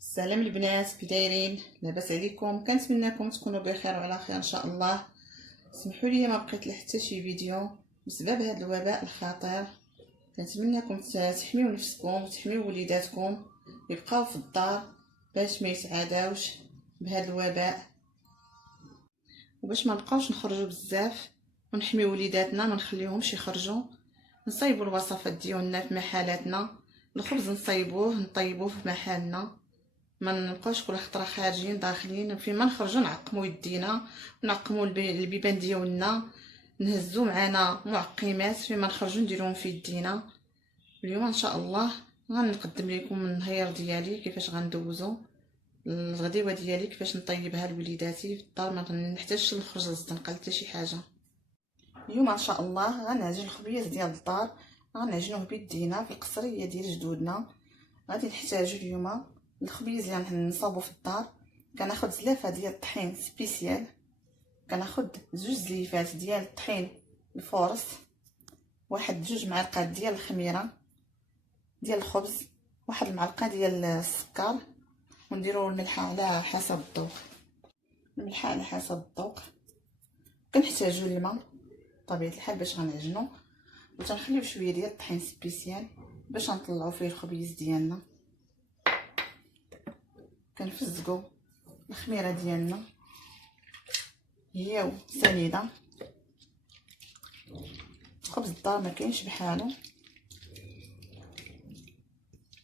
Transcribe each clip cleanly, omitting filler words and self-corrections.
السلام البنات، كي دايرين؟ لاباس عليكم؟ كنتمنىكم تكونوا بخير وعلى خير ان شاء الله. سمحوا لي ما بقيت حتى شي فيديو بسبب هذا الوباء الخطير. كنتمنىكم تحميو نفسكم وتحميو وليداتكم يبقاو في الدار باش ما يتعداوش بهذا الوباء، وباش ما نبقاوش نخرجوا بزاف ونحميو وليداتنا ما نخليوهمش يخرجوا. نصايبوا الوصفات ديالنا في محلاتنا، الخبز نصايبوه نطيبوه في محلنا، ما نبقاوش كل خطره خارجين داخلين. فين ما نخرجوا نعقموا يدينا ونعقموا البيبان ديالنا، نهزوا معنا معقمات فين ما نخرجوا نديروهم في يدينا. اليوم ان شاء الله غنقدم لكم النهير ديالي كيفاش غندوزو الغديوه ديالي، كيفاش نطيبها لوليداتي في الدار، ما نحتاجش نخرج للزنقه حتى شي حاجه. اليوم ان شاء الله غنعجن الخبيز ديال الدار، غنعجنوه بيدينا في القصريه ديال جدودنا. غادي نحتاجو اليوم الخبيز اللي نصاوبو في الدار. كناخد زلافه ديال الطحين سبيسيال، كناخد 2 زليفات ديال الطحين الفورس، واحد 2 معالق ديال الخميره ديال الخبز، واحد المعلقه ديال السكر، ونديرو الملحه على حسب الذوق. الملحه على حسب الذوق. كنحتاجو الماء بطبيعه الحال باش غنعجنو، وتنخليو شويه ديال الطحين سبيسيال باش نطلعو فيه الخبيز ديالنا. كنفزقوا الخميره ديالنا هي سنيده، خبز الدار ما كاينش بحالو،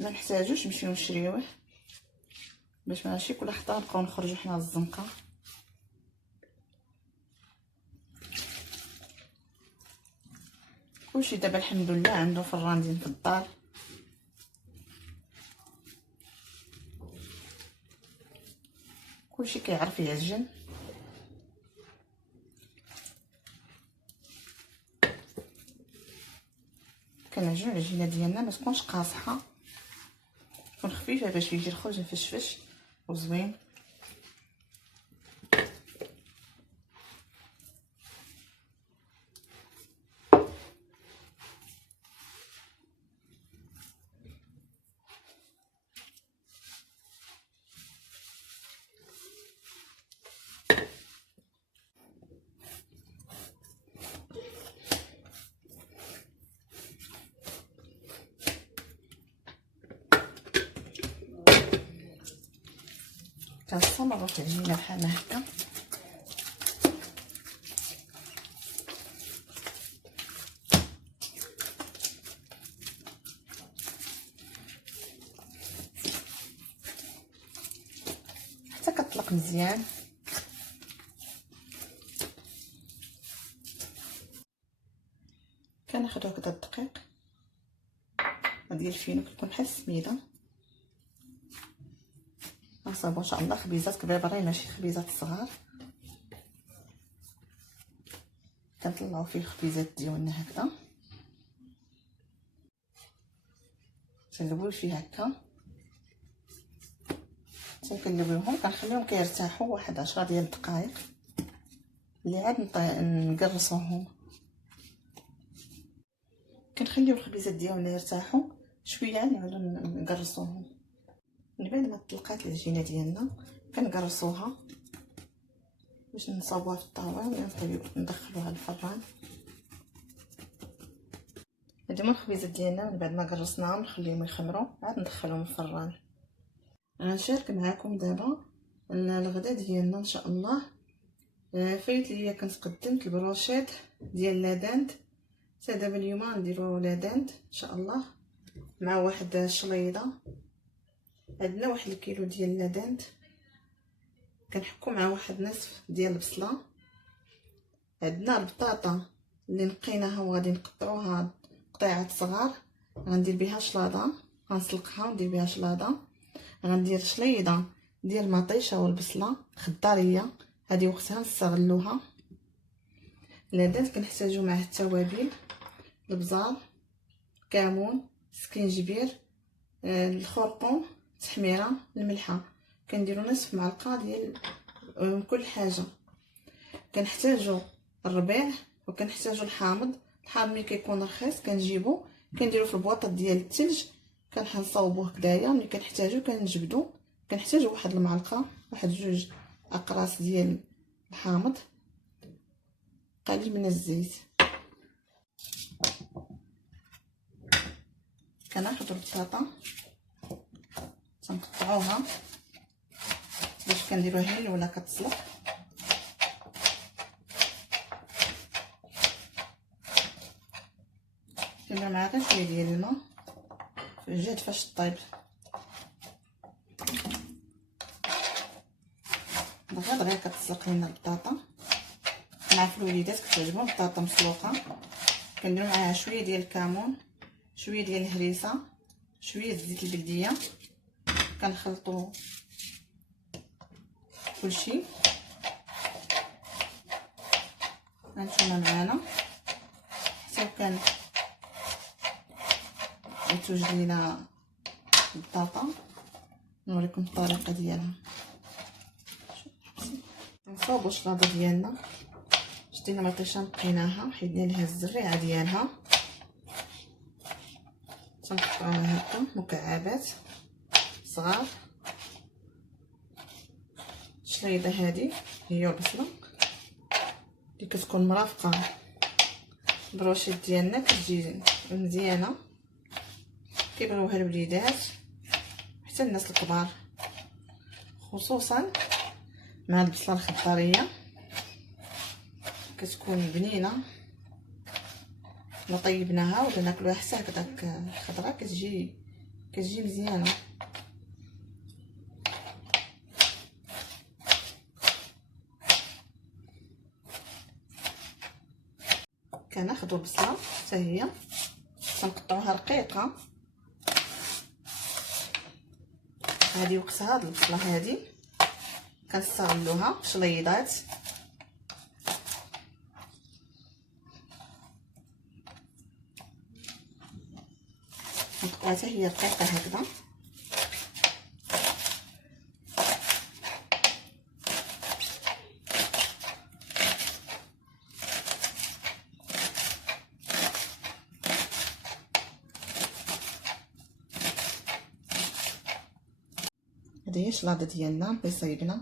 ما نحتاجوش نمشيو نشريوه باش ماشي كل خطره نبقاو نخرجوا حنا للزنقه. كلشي دابا الحمد لله عنده فران في الدار. كلشي كيعرف يعجن. كنعجنو العجينه ديالنا ما تكونش قاصحه، تكون خفيفه باش يجي الخبز مفشفش وزوين. كنصمرو في العجينه بحال هكا. حتى كطلق مزيان. كناخدو هكذا الدقيق ديال الفينو، كيكون بحال السميده. نصاوبو ان شاء الله خبيزات كبيبري ماشي خبيزات صغار. كنطلعو فيه الخبيزات ديالنا هكذا، تنلويو فيه هكا، حتى كنلويوهم كنخليهم كيرتاحوا واحد 10 ديال الدقائق اللي عاد نقرصوهم. كنخليو الخبيزات ديالنا يرتاحوا شويه عاد نعاودو نقرصوهم. من بعد ما طلقات العجينه ديالنا كنقرصوها باش نصاوبوها في الطاوله وندخلوها للفران. هادو الخبيزات ديالنا من بعد ما قرصناهم نخليهم يخمروا عاد ندخلهم الفران. غنشارك معكم دابا الغدا ديالنا ان شاء الله. فايت ليا كنت قدمت البروشيط ديال لادانت، حتى دابا اليوم نديرو لادانت ان شاء الله مع واحد الشليضه. عندنا واحد الكيلو ديال لادانت، كنحكو مع واحد نصف ديال البصله. عندنا البطاطا اللي نقيناها وغادي نقطعوها قطيعات صغار، غندير بها شلاضه، غنسلقها وندير بها شلاضه. غندير شليضه ديال المطيشه والبصله خضاريه، هذه وقتها نستغلوها. لادانت كنحتاجو معاه التوابل، البزار، الكمون، السكينجبير، الخرقوم، التحميره، الملحه. كنديرو نصف معلقه ديال كل حاجه. كنحتاجو الربيع وكنحتاجو الحامض. الحامض ملي كيكون رخيص كنديرو في البواطه ديال الثلج، كنصاوبوه هكذايا. ملي كنحتاجو كنجبدو كنحتاج واحد المعلقه، واحد جوج اقراص ديال الحامض، قليل من الزيت. كناخذ البطاطا تنقطعوها باش كنديروها هي الاولى كتسلق. كندير معاها غير شويه ديال الماء في الجهد فاش طيب. دغيا كتسلق لينا البطاطا. نعرف الوليدات كتعجبهم البطاطا مسلوقه. كندير معاها شويه ديال الكمون، شويه ديال الهريسه، شويه زيت البلديه. كنخلطوا كلشي. هانتوما معانا حتى كان توجد لينا البطاطا. نوريكم الطريقه ديالها. نصاوبوا الشلاضه ديالنا، شدينا مطيشه نقيناها، حيدنا ليها الزريعه ديالها، تنقطعوها هكا مكعبات صغار. الشليضه هذه هي البصله اللي كتكون مرافقه بروشيط ديالنا، كتجي مزيانه كيبغيوها الوليدات حتى الناس الكبار، خصوصا مع البصله الخضاريه كتكون بنينه. لا طيبناها ولا ناكلوها حتى هكذاك خضراء كتجي مزيانه. كناخذوا البصله حتى هي كنقطعوها رقيقه. هذه وقتها هاد البصله هذه كنستغلوها في شليضات. نقطعوها حتى هي رقيقه هكذا. هذه هي الشلاضه ديالنا اللي صايبنا.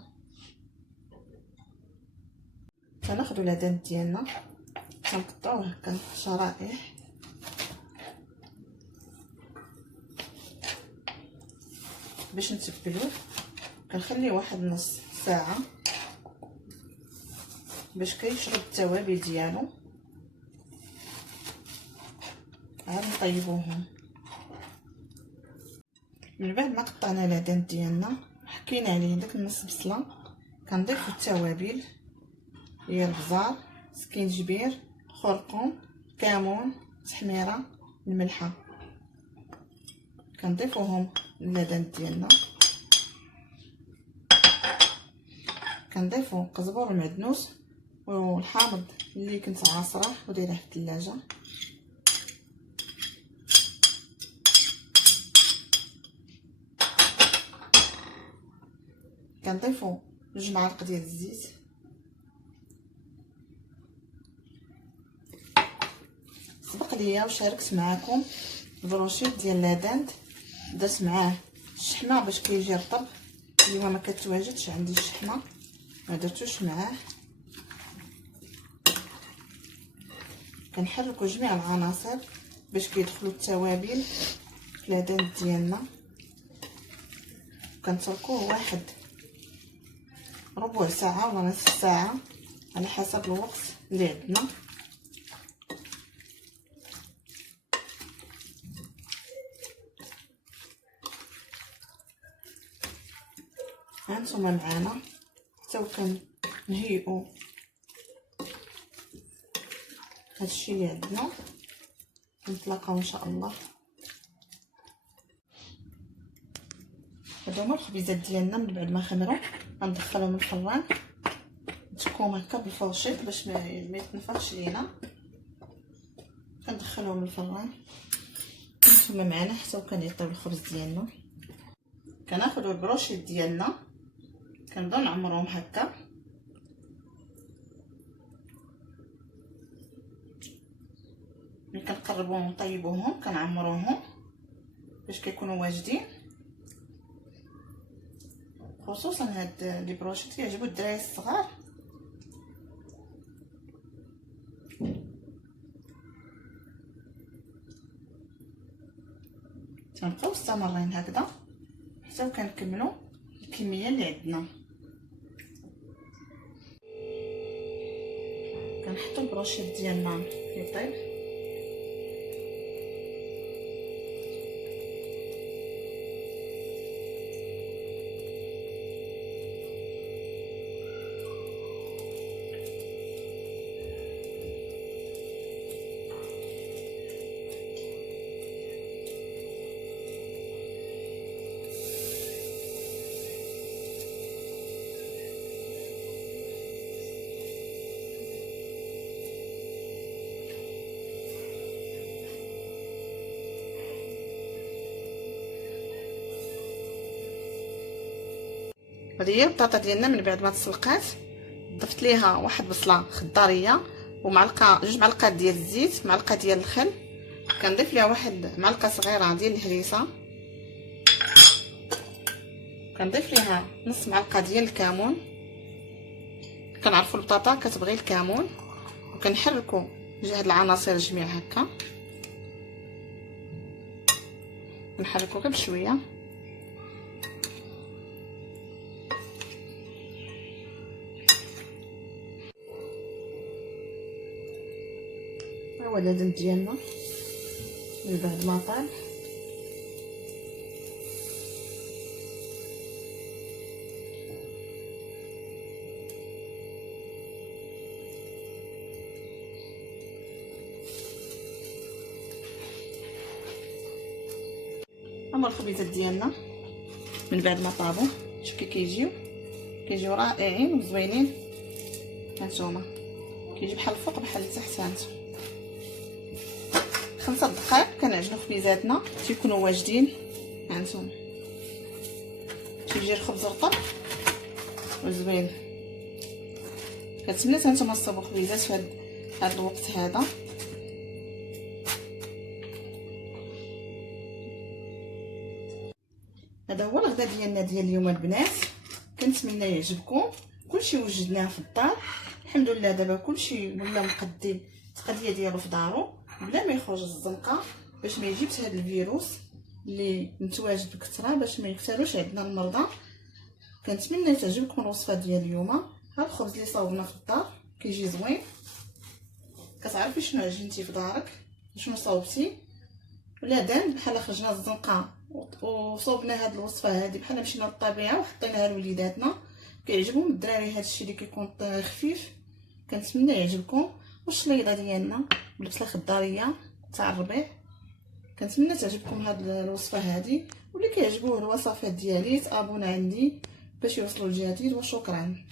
كناخذوا العدن ديالنا كنقطعوه هكا شرائح. باش نتبلوه كنخليه واحد نص ساعه باش كيشرب التوابل ديالو. عاد نطيبوهم. من بعد ما قطعنا العدن ديالنا حكينا عليه داك النص بصله، كنضيفو التوابل هي البزار، سكينجبير، خرقوم، كمون، تحميره، الملحه. كنضيفوهم للعدن ديالنا. كنضيفو قزبر ومعدنوس والحامض اللي كنت عاصره ودايره في الثلاجه. كنضيفو 2 معالق ديال الزيت. سبق ليا وشاركت معكم البروشيط ديال لاداند، درت معاه الشحمه باش كيجي رطب. اليوم ما كتواجدش عندي الشحمه ما درتوش معاه. كنحركوا جميع العناصر باش كيدخلوا التوابل في لاداند ديالنا. كنتركوه واحد ربع ساعه ولا نصف ساعه على حسب الوقت اللي عندنا. هانتوما معانا حتى كنهيئوا هادشي اللي عندنا. نتلاقاو ان شاء الله. هادو هما الخبيزات ديالنا. من بعد ما خمروا غندخلهم الفران تكون هكا بالفرشيط باش ما يتنفخش لينا. كندخلهم الفران. نتوما معنا حتى كنعطيو الخبز ديالنا. كناخذوا البروشيط ديالنا كنبداو نعمروهم هكا. ملي كنقربوهم نطيبوهم كنعمروهم باش كيكونوا واجدين. خصوصا هاد لي بروشيت كيعجبو الدراري الصغار. تنبقاو مستمرين هكذا حتى كنكملوا الكميه اللي عندنا. كنحطوا البروشيت ديالنا يطيب. هذه هي البطاطا ديالنا. من بعد ما تسلقات ضفت ليها واحد بصله خضاريه ومعلقه 2 معلقات ديال الزيت، معلقه ديال الخل، كنضيف ليها واحد معلقه صغيره ديال الهريسه، كنضيف ليها نص معلقه ديال الكمون. كنعرفوا البطاطا كتبغي الكمون، وكنحركوا جوج هاد العناصر جميع هكا، كنحركوا غير بشويه. هو الهدم ديالنا من بعد ما طاب. هما الخبيزات ديالنا من بعد ما طابوا. شوف كي كيجيو رائعين وزوينين. هانتوما كيجي بحال الفوق بحال التحت. هانتوما 5 دقائق كنعجنوا خبيزاتنا تيكونوا واجدين. هانتوما تيجي الخبز رطب وزوين. كنتمنى هانتوما تصاوبوا خبيزات في هذا الوقت هذا. هذا هو الغدا ديالنا ديال اليوم البنات. كنتمنى يعجبكم. كلشي وجدناه في الدار الحمد لله. دابا كلشي ولا مقدي التقديه ديالو في دارو بلا ما يخرج الزنقه، باش ما يجيبش هذا الفيروس اللي متواجد بكثره، باش ما يقتلوش عندنا المرضى. كنتمنى تعجبكم الوصفه ديال اليوم. ها الخبز اللي صاوبنا في الدار كيجي زوين. كتعرفي شنو عجنتي في دارك، شنو صاوبتي، ولا دام بحال خرجنا الزنقه وصوبنا هاد الوصفه هذه بحال مشينا للطبيعه وحطيناها لوليداتنا. كيعجبهم الدراري هادشي اللي كيكون خفيف. كنتمنى يعجبكم. والشليضه ديالنا بالبصله الخضاريه تاع الربيع. كنتمنى تعجبكم هاد الوصفه هذه. واللي كيعجبوه الوصفات ديالي تابونا عندي باش يوصلوا الجديد. وشكرا.